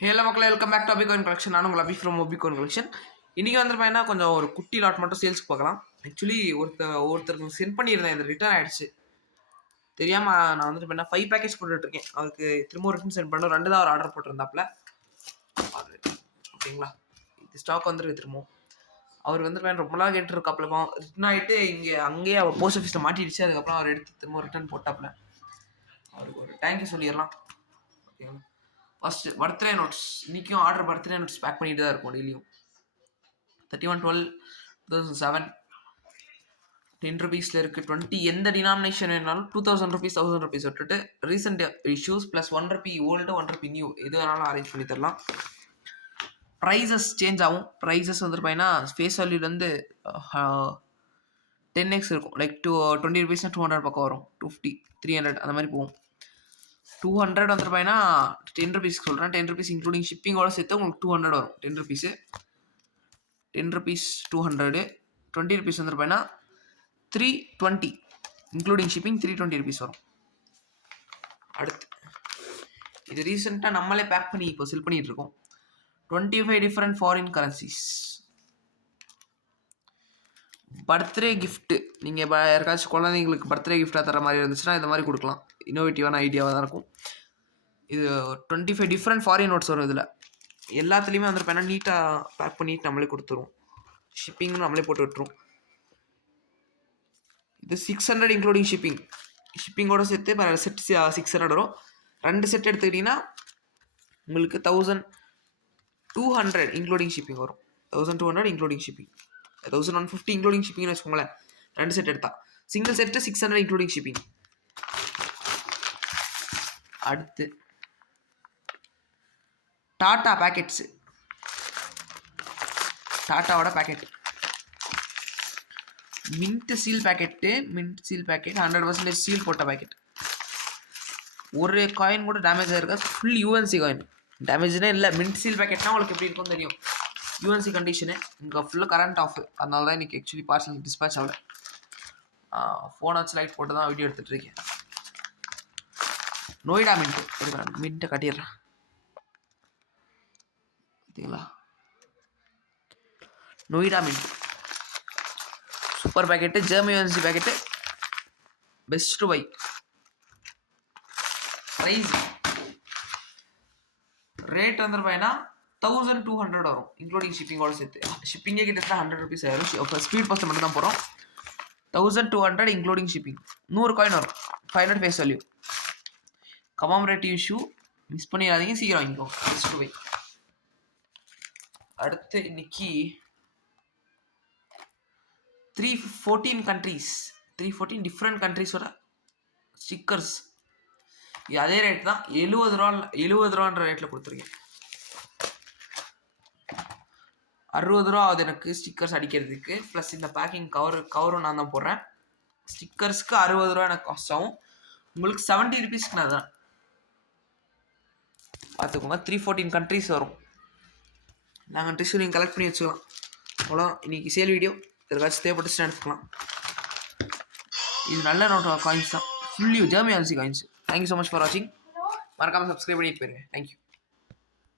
Hello மக்களே, welcome back to அபிகாயின் collection. நான் உங்கள் அபி ஃப்ரம் அபிகாயின் கலெக்ஷன். இன்றைக்கி வந்து பார்த்தீங்கன்னா கொஞ்சம் ஒரு குட்டி லாட் மட்டும் சேல்ஸ்க்கு பார்க்கலாம். ஆக்சுவலி ஒருத்தருக்கு சென்ட் பண்ணியிருந்தேன், இது ரிட்டர்ன் ஆகிடுச்சு. தெரியாமல் நான் வந்துட்டு பார்த்தீங்கன்னா 5 பேக்கேஜ் போட்டுட்ருக்கேன். அவருக்கு திரும்ப ரிட்டர்ன் சென்ட் பண்ணோம். 2 தான் ஒரு ஆர்டர் போட்டிருந்தாப்புல. ஓகேங்களா, இது ஸ்டாக் வந்துருக்கு திரும்ப. அவர் வந்து ரொம்ப நாள் கேட்டுருக்காப்புல. ரிட்டர்ன் ஆகிட்டு அங்கேயே அவர் போஸ்ட் ஆஃபீஸில் மாட்டிடுச்சு. அதுக்கப்புறம் அவர் எடுத்து திரும்ப ரிட்டர்ன் போட்டாப்புல. அவருக்கு ஒரு தேங்க்யூ சொல்லிடலாம். ஓகேங்களா, ஃபஸ்ட்டு பர்த்டே நோட்ஸ். இன்றைக்கும் ஆர்டர் பர்த்டே நோட்ஸ் பேக் பண்ணிட்டு தான் இருக்கும் டெய்லியும். 31/12/2007 10 ருபீஸில் இருக்குது. 20 எந்த டினாமினேஷன் வேணாலும் 2000 ருபீஸ் 1000 ருபீஸ் விட்டுட்டு recent issues plus 1 rupee old 1 rupee new எது வேணாலும் அரேஞ்ச் பண்ணி தரலாம். ப்ரைஸஸ் சேஞ்ச் ஆகும். ப்ரைஸஸ் வந்து பார்த்தீங்கன்னா ஃபேஸ் வேல்யூலேருந்து 10x இருக்கும். லைக் 20 ருபீஸ்னால் 200 பக்கம் வரும். 250 300 அந்த மாதிரி போகும். 200 வந்துட்டு பார்த்தீங்கன்னா 10 ருபீஸ்க்கு சொல்கிறேன். 10 ருபீஸ் இன்க்ளூடிங் ஷிப்பிங்கோட சேர்த்து உங்களுக்கு 200 வரும். 10 ருபீஸு 10 ருபீஸ் 200. 20 ருபீஸ் வந்துட்டு பார்த்தீங்கன்னா 320 இன்க்ளூடிங் ஷிப்பிங் 320 ருபீஸ் வரும். அடுத்து இது ரீசெண்டாக நம்மளே பேக் பண்ணி இப்போ செல் பண்ணிகிட்டு இருக்கோம். 25 different foreign currencies. Birthday gift நீங்கள் யாருக்காச்சும் குழந்தைங்களுக்கு பர்த்டே கிஃப்டாக தர மாதிரி இருந்துச்சுன்னா இந்த மாதிரி கொடுக்கலாம். இன்னோவேட்டிவான ஐடியாவாக தான் இருக்கும். இது 25 டிஃப்ரெண்ட் ஃபாரின் நோட்ஸ் வரும். இதில் எல்லாத்துலேயுமே வந்துட்டு பார்த்தீங்கன்னா நீட்டாக பேக் பண்ணிட்டு நம்மளே கொடுத்துருவோம். ஷிப்பிங்னு நம்மளே போட்டு விட்டுருவோம். இது 600 இன்க்ளூடிங் ஷிப்பிங். ஷிப்பிங்கோட சேர்த்து செட் 600 வரும். 2 செட் எடுத்துக்கிட்டிங்கன்னா உங்களுக்கு 1200 இன்க்ளூடிங் ஷிப்பிங் வரும். 1200 இன்க்ளூடிங் ஷிப்பிங், 1150 இன்க்ளூடிங் ஷிப்பிங்னு வச்சுக்கோங்களேன். 2 செட் எடுத்தா சிங்கிள் செட்டு 600 இன்க்ளூடிங் ஷிப்பிங். அடுத்து டாட்டா பேக்கெட்ஸு. டாட்டாவோட packet mint seal packet. Mint seal packet 100% seal போட்ட பேக்கெட். ஒரு காயின் கூட டேமேஜ் ஆகிருக்கா. Full UNC coin. டேமேஜ்னே இல்லை. மின்ட் சீல் பேக்கெட்னா உங்களுக்கு எப்படி இருக்கும்னு தெரியும். UNC condition. இங்கே ஃபுல்லாக கரண்ட் ஆஃப். அதனால தான் இன்றைக்கி ஆக்சுவலி பார்சல் டிஸ்பேச் ஆகல. ஃபோன் வச்சு லைட் போட்டு தான் வீடியோ எடுத்துகிட்டு இருக்கேன். நோய்டா மின்ட்டு இருக்கிறேன். மின்ட்டை கட்டிடுறேன். பார்த்தீங்களா, Noida mint super packet. German UNC packet. Best to buy. Price rate வந்து பார்த்தீங்கன்னா 1200 வரும் இன்க்ளூடிங் ஷிப்பிங்கோட சேர்த்து. ஷிப்பிங்கே கிட்டத்தட்ட 100 ருபீஸ் ஆயிரும். ஸ்பீட் போஸ்ட் மட்டும் தான் போகிறோம். 1200 இன்க்ளூடிங் ஷிப்பிங். 100 காயின் வரும். 500 face value. Commemorative issue miss பண்ணிடாதீங்க. சீக்கிரம் வாங்கிக்கோ. Best to buy. அடுத்து இன்னைக்கு 314 கண்ட்ரீஸ் 314 டிஃப்ரெண்ட் கண்ட்ரீஸோட ஸ்டிக்கர்ஸ். இது அதே ரேட் தான். 70 ரூபான்ற ரேட்டில் கொடுத்துருக்கேன். 60 ரூபா ஆகுது எனக்கு ஸ்டிக்கர்ஸ் அடிக்கிறதுக்கு. ப்ளஸ் இந்த பேக்கிங் கவரும் நான் தான் போடுறேன். ஸ்டிக்கர்ஸ்க்கு 60 ரூபா எனக்கு காஸ்ட் ஆகும். உங்களுக்கு 70 ருபீஸ்க்கு நான் தான் பார்த்துக்கோங்க. 314 கண்ட்ரீஸ் வரும். எல்லா கண்ட்ரீஸும் நீங்கள் கலெக்ட் பண்ணி வச்சுக்கலாம். அவ்வளோ இன்றைக்கி சேல் வீடியோ. எதுக்காச்சும் தேவைப்பட்டுச்சுன்னா எடுத்துக்கலாம். இது நல்ல நோட் காயின்ஸ் தான். Fully German UNC coins. Thank you so much for வாட்சிங். மறக்காமல் சப்ஸ்கிரைப் பண்ணிட்டு போயிருங்க. தேங்க்யூ.